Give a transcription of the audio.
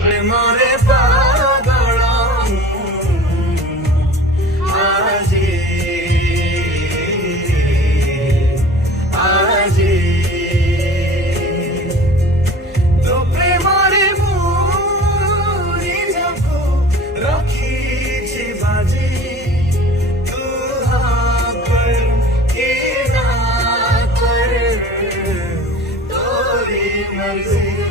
প্রেমরে পাগল আজি আজি তো প্রেমরে মুরি যাকো রাখিছি বাজি তু কর কি না কর তোরি মর্জি